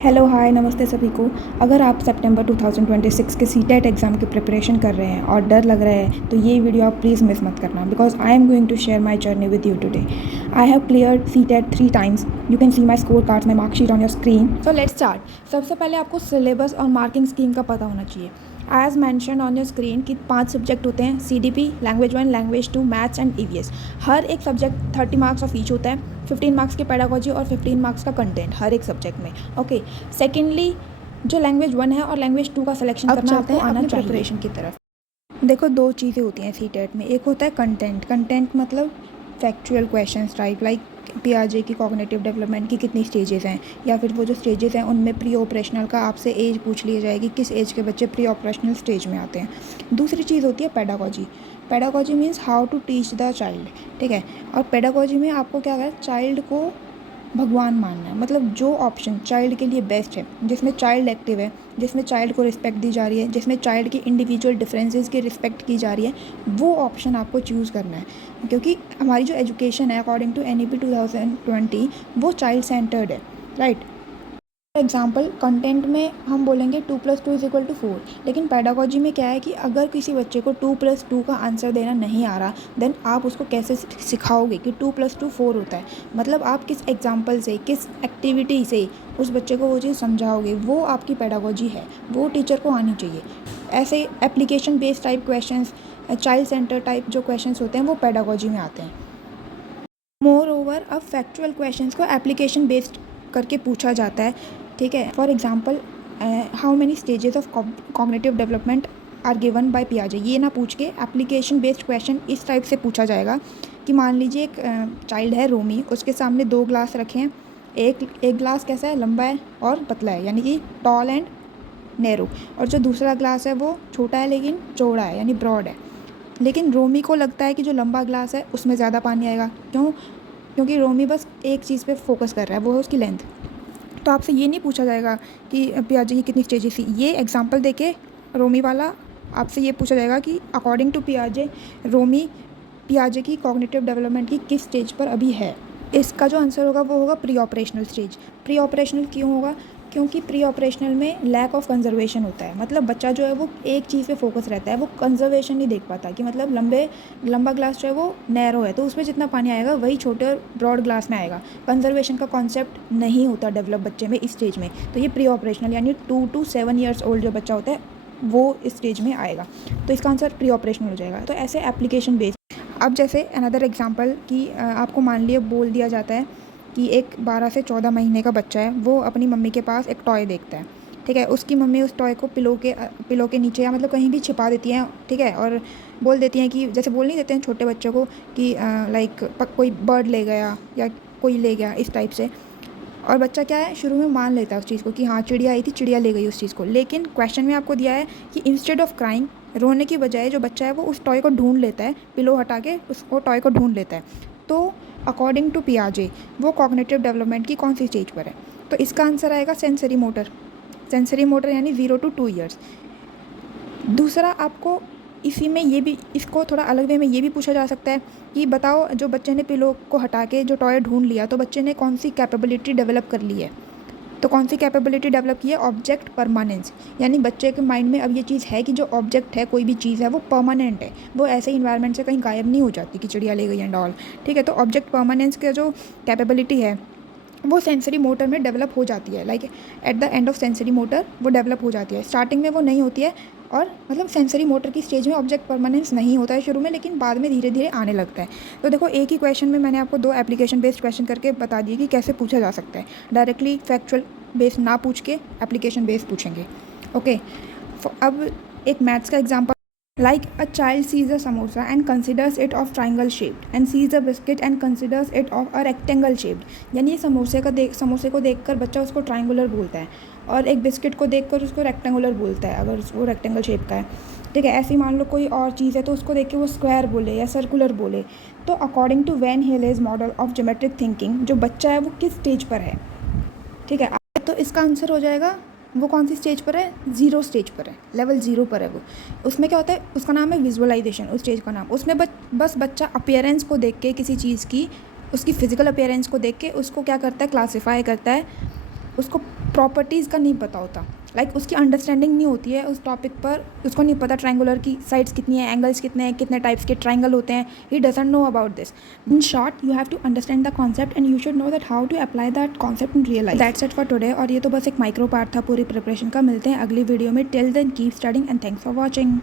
Hello hi नमस्ते सभी को। अगर आप सितंबर 2026 के सीटेट एग्ज़ाम की प्रिपरेशन कर रहे हैं और डर लग रहा है तो ये वीडियो आप प्लीज़ मिस मत करना, because I am going to share my journey with you today. I have cleared CTET 3 times. You can see my score cards, my marksheet on your screen. So let's start. सबसे पहले आपको syllabus और marking scheme का पता होना चाहिए। As mention on your screen कि 5 subject होते हैं: CDP, language 1, language 2, maths and EVS। हर एक सब्जेक्ट 30 मार्क्स ऑफ ईच होता है। 15 मार्क्स की पेडागोजी और 15 मार्क्स का कंटेंट हर एक सब्जेक्ट में। ओके। सेकेंडली, जो लैंग्वेज 1 है और लैंग्वेज 2 का सिलेक्शन करना आपको आना चाहिए। प्रिपरेशन की तरफ देखो, 2 चीज़ें होती हैं सीटेट में। एक होता है कंटेंट। कंटेंट मतलब फैक्चुअल क्वेश्चंस टाइप, लाइक पियाजे की कॉग्निटिव डेवलपमेंट की कितनी स्टेजेस हैं, या फिर वो जो स्टेजेस हैं उनमें प्री ऑपरेशनल का आपसे एज पूछ लिया जाएगी, किस एज के बच्चे प्री ऑपरेशनल स्टेज में आते हैं। दूसरी चीज़ होती है pedagogy. Pedagogy means how to teach the child. ठीक है। और पेडागोजी में आपको क्या है, चाइल्ड को भगवान मानना है। मतलब जो ऑप्शन चाइल्ड के लिए बेस्ट है, जिसमें चाइल्ड एक्टिव है, जिसमें चाइल्ड को रिस्पेक्ट दी जा रही है, जिसमें चाइल्ड की इंडिविजुअल डिफरेंसेस की रिस्पेक्ट की जा रही है, वो ऑप्शन आपको चूज़ करना है। क्योंकि हमारी जो एजुकेशन है अकॉर्डिंग टू NEP 2020 वो चाइल्ड सेंटर्ड है, राइट। फॉर एग्जाम्पल, कंटेंट में हम बोलेंगे 2+2=4, लेकिन पेडागोजी में क्या है कि अगर किसी बच्चे को 2+2 का आंसर देना नहीं आ रहा, देन आप उसको कैसे सिखाओगे कि 2+2 4 होता है। मतलब आप किस एग्जाम्पल से, किस एक्टिविटी से उस बच्चे को वो चीज़ समझाओगे, वो आपकी पेडागोजी है, वो टीचर को आनी चाहिए। ऐसे application based type questions, child center type जो क्वेश्चंस होते हैं वो पेडागोजी में आते हैं। मोर ओवर, अब फैक्चुअल क्वेश्चंस को एप्लीकेशन बेस्ड करके पूछा जाता है। ठीक है। For example, how many stages of cognitive development are given by पियाजे, ये ना पूछ के एप्लीकेशन बेस्ड क्वेश्चन इस टाइप से पूछा जाएगा कि मान लीजिए एक चाइल्ड है रोमी, उसके सामने 2 ग्लास रखे हैं। एक ग्लास कैसा है, लंबा है और पतला है, यानी कि टॉल एंड नैरो। और जो दूसरा ग्लास है वो छोटा है लेकिन चौड़ा है, यानी ब्रॉड है। लेकिन रोमी को लगता है कि जो लंबा ग्लास है उसमें ज़्यादा पानी आएगा। क्यों? क्योंकि रोमी बस एक चीज़ पे फोकस कर रहा है, वो है उसकी लेंथ। तो आपसे ये नहीं पूछा जाएगा कि पियाजे की कितनी स्टेजेस थी। ये एग्जांपल देके रोमी वाला आपसे ये पूछा जाएगा कि अकॉर्डिंग टू पियाजे रोमी पियाजे की कॉग्निटिव डेवलपमेंट की किस स्टेज पर अभी है। इसका जो आंसर होगा वो होगा pre operational stage. Pre operational क्यों होगा? क्योंकि प्री ऑपरेशनल में लैक ऑफ कंजर्वेशन होता है। मतलब बच्चा जो है वो एक चीज़ पे फोकस रहता है, वो कंजर्वेशन नहीं देख पाता कि मतलब लंबा ग्लास जो है वो नैरो है तो उसमें जितना पानी आएगा वही छोटे और ब्रॉड ग्लास में आएगा। कंजर्वेशन का कॉन्सेप्ट नहीं होता डेवलप बच्चे में इस स्टेज में। तो ये प्री ऑपरेशनल यानी 2 to 7 ईयर्स ओल्ड जो बच्चा होता है वो इस स्टेज में आएगा। तो इसका आंसर प्री ऑपरेशनल हो जाएगा। तो ऐसे एप्लीकेशन बेस्ड। अब जैसे अनदर एग्जांपल कि आपको मान लिया बोल दिया जाता है कि एक 12 से 14 महीने का बच्चा है, वो अपनी मम्मी के पास एक टॉय देखता है। ठीक है। उसकी मम्मी उस टॉय को पिलो के नीचे या मतलब कहीं भी छिपा देती हैं। ठीक है। और बोल देती हैं कि जैसे बोल नहीं देते हैं छोटे बच्चों को कि लाइक कोई बर्ड ले गया या कोई ले गया, इस टाइप से। और बच्चा क्या है, शुरू में मान लेता है उस चीज़ को कि हाँ चिड़िया आई थी, चिड़िया ले गई उस चीज़ को। लेकिन क्वेश्चन में आपको दिया है कि इंस्टेड ऑफ क्राइंग, रोने की बजाय जो बच्चा है वो उस टॉय को ढूंढ लेता है, पिलो हटा के वो टॉय को ढूंढ लेता है। तो अकॉर्डिंग टू पियाजे वो कॉग्निटिव डेवलपमेंट की कौन सी स्टेज पर है? तो इसका आंसर आएगा सेंसरी मोटर। सेंसरी मोटर यानी 0 to 2 ईयर्स। दूसरा, आपको इसी में ये भी, इसको थोड़ा अलग वे में ये भी पूछा जा सकता है कि बताओ जो बच्चे ने पिलो को हटा के जो टॉय ढूंढ लिया तो बच्चे ने कौन सी कैपेबिलिटी डेवलप कर ली है। तो कौन सी कैपेबिलिटी डेवलप की है? Object permanence. यानी बच्चे के माइंड में अब ये चीज़ है कि जो ऑब्जेक्ट है, कोई भी चीज़ है, वो परमानेंट है, वो ऐसे इन्वायरमेंट से कहीं गायब नहीं हो जाती कि चिड़िया ले गई एंड ऑल। ठीक है। तो ऑब्जेक्ट परमानेंस का जो कैपेबिलिटी है वो सेंसरी मोटर में डेवलप हो जाती है। Like at the end of sensory motor वो डेवलप हो जाती है। स्टार्टिंग में वो नहीं होती है, और मतलब सेंसरी मोटर की स्टेज में ऑब्जेक्ट परमानेंस नहीं होता है शुरू में, लेकिन बाद में धीरे धीरे आने लगता है। तो देखो, एक ही क्वेश्चन में मैंने आपको 2 एप्लीकेशन बेस्ड क्वेश्चन करके बता दिए कि कैसे पूछा जा सकता है। डायरेक्टली फैक्चुअल बेस्ड ना पूछ के एप्लीकेशन बेस्ड पूछेंगे। ओके। अब एक मैथ्स का example, like a child sees a samosa and considers it of triangle shaped and sees a biscuit and considers it of a rectangle shaped। यानी समोसे को देखकर बच्चा उसको ट्रायंगुलर बोलता है और एक बिस्किट को देखकर उसको रेक्टेंगुलर बोलता है अगर वो रेक्टेंगल शेप का है। ठीक है। ऐसे ही मान लो कोई और चीज़ है तो उसको देख के वो स्क्वायर बोले या सर्कुलर बोले। तो according to van Hiele's model of geometric thinking जो बच्चा है वो किस स्टेज पर है? ठीक है। तो इसका आंसर हो जाएगा वो कौन सी स्टेज पर है? 0 स्टेज पर है, लेवल 0 पर है वो। उसमें क्या होता है, उसका नाम है विजुअलाइजेशन, उस स्टेज का नाम। उसमें बस बच्चा अपीयरेंस को देख के किसी चीज़ की, उसकी फिजिकल अपीयरेंस को देख के उसको क्या करता है, क्लासीफाई करता है, उसको प्रॉपर्टीज़ का नहीं पता होता, लाइक उसकी अंडरस्टैंडिंग नहीं होती है उस टॉपिक पर, उसको नहीं पता ट्रायंगुलर की साइड्स कितनी है, एंगल्स कितने हैं, कितने टाइप्स के ट्रायंगल होते हैं, he doesn't know about this. In short you have to understand the concept and you should know that how to apply that concept in real life. That's it for today. और ये तो बस एक micro part था पूरी preparation का. मिलते हैं अगली वीडियो में. Till then keep studying and thanks for watching.